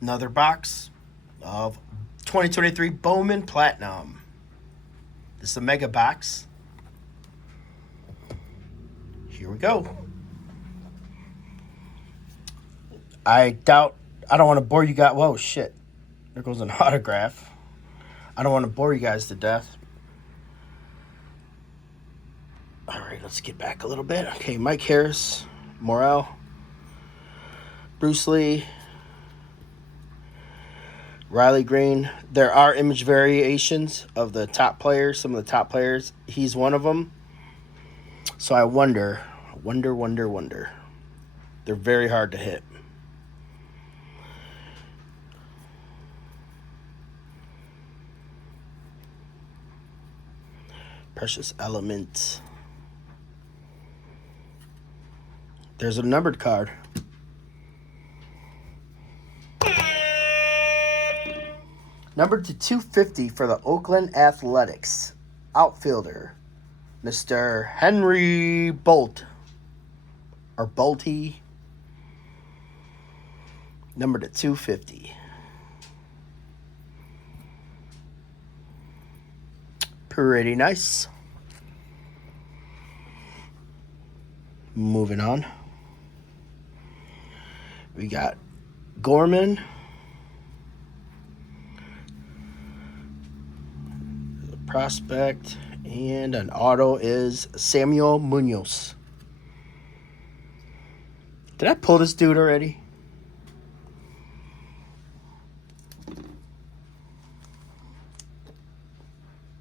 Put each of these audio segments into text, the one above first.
Another box of 2023 Bowman Platinum. This is a mega box. Here we go. I don't want to bore you guys. Whoa, shit. There goes an autograph. I don't want to bore you guys to death. All right, let's get back a little bit. Okay, Mike Harris, Morrell, Bruce Lee, Riley Green. There are image variations of the top players, some of the top players. He's one of them. So I wonder. They're very hard to hit. Precious Element. There's a numbered card. Numbered to 250 for the Oakland Athletics. Outfielder, Mr. Henry Bolt. Or Bolty. Numbered to 250. Pretty nice. Moving on. We got Gorman. The prospect. And an auto is Samuel Munoz. Did I pull this dude already?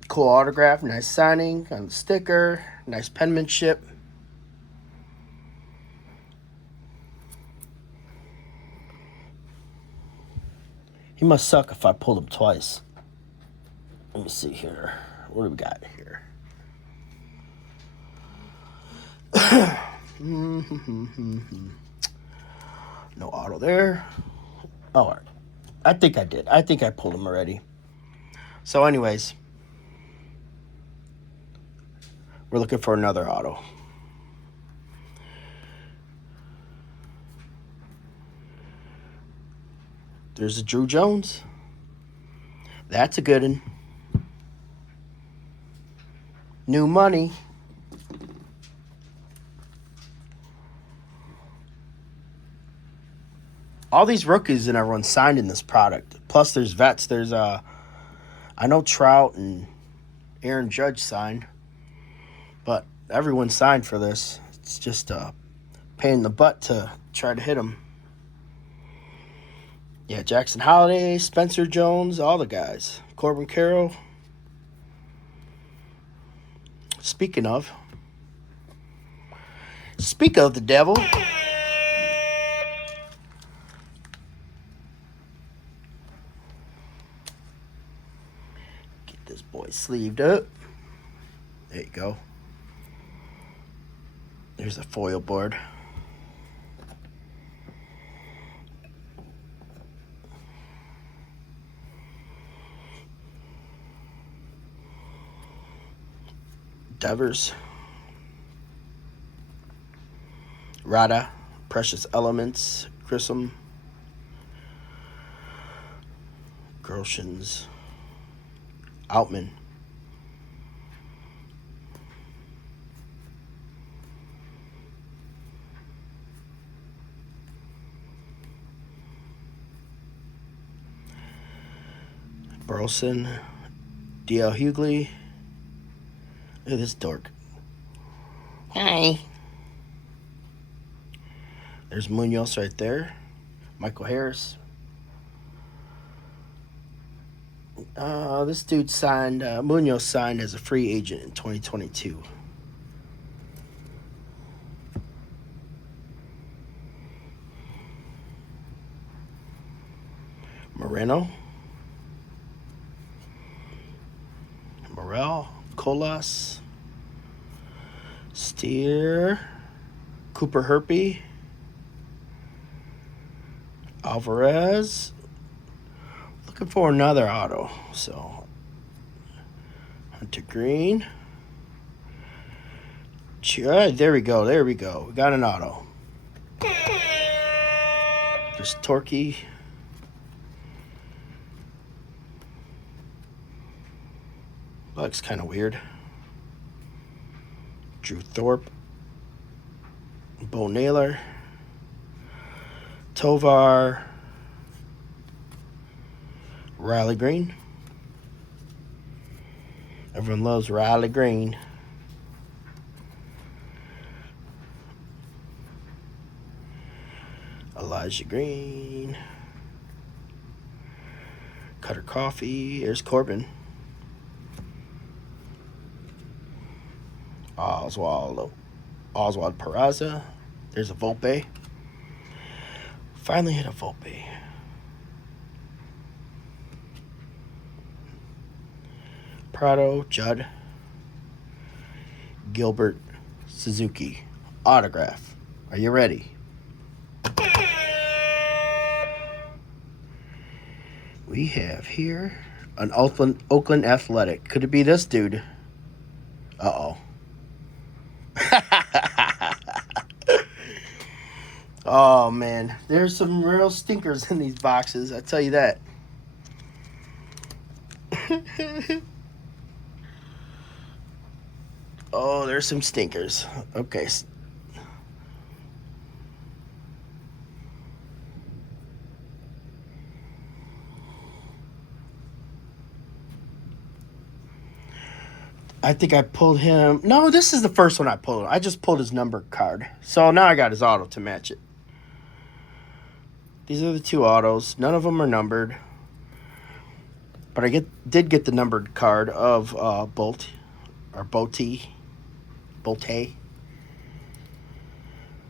Cool autograph. Nice signing on the sticker. Nice penmanship. He must suck if I pulled him twice. Let me see here. What do we got here? No auto there. Oh, all right. I think I did. I think I pulled him already. So anyways, we're looking for another auto. There's a Drew Jones. That's a good one. New money. All these rookies and everyone signed in this product. Plus there's vets. There's I know Trout and Aaron Judge signed. But everyone signed for this. It's just a pain in the butt to try to hit them. Yeah, Jackson Holiday, Spencer Jones, all the guys. Corbin Carroll. Speak of the devil. Get this boy sleeved up. There you go. There's a foil board. Devers. Rada. Precious Elements. Grissom. Groshans. Outman. Burleson, D.L. Hughley. Look at this dork. Hi. There's Munoz right there. Michael Harris. This dude signed, Munoz signed as a free agent in 2022. Moreno. Morel, Colas, Steer, Cooper Herpy, Alvarez. Looking for another auto. So, Hunter Green. There we go. We got an auto. There's Torquay. Looks kind of weird. Drew Thorpe. Bo Naylor. Tovar. Riley Green. Everyone loves Riley Green. Elijah Green. Cutter Coffee. There's Corbin. Oswald Peraza. There's a Volpe. Finally hit a Volpe. Prado, Judd. Gilbert, Suzuki. Autograph. Are you ready? We have here an Oakland Athletic. Could it be this dude? Uh-oh. Oh, man. There's some real stinkers in these boxes. I tell you that. Oh, there's some stinkers. Okay. I think I pulled him. No, this is the first one I pulled. I just pulled his number card. So now I got his auto to match it. These are the two autos. None of them are numbered. But I did get the numbered card of Bolte.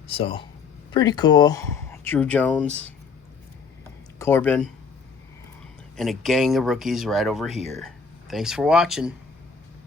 So, pretty cool. Drew Jones, Corbin, and a gang of rookies right over here. Thanks for watching.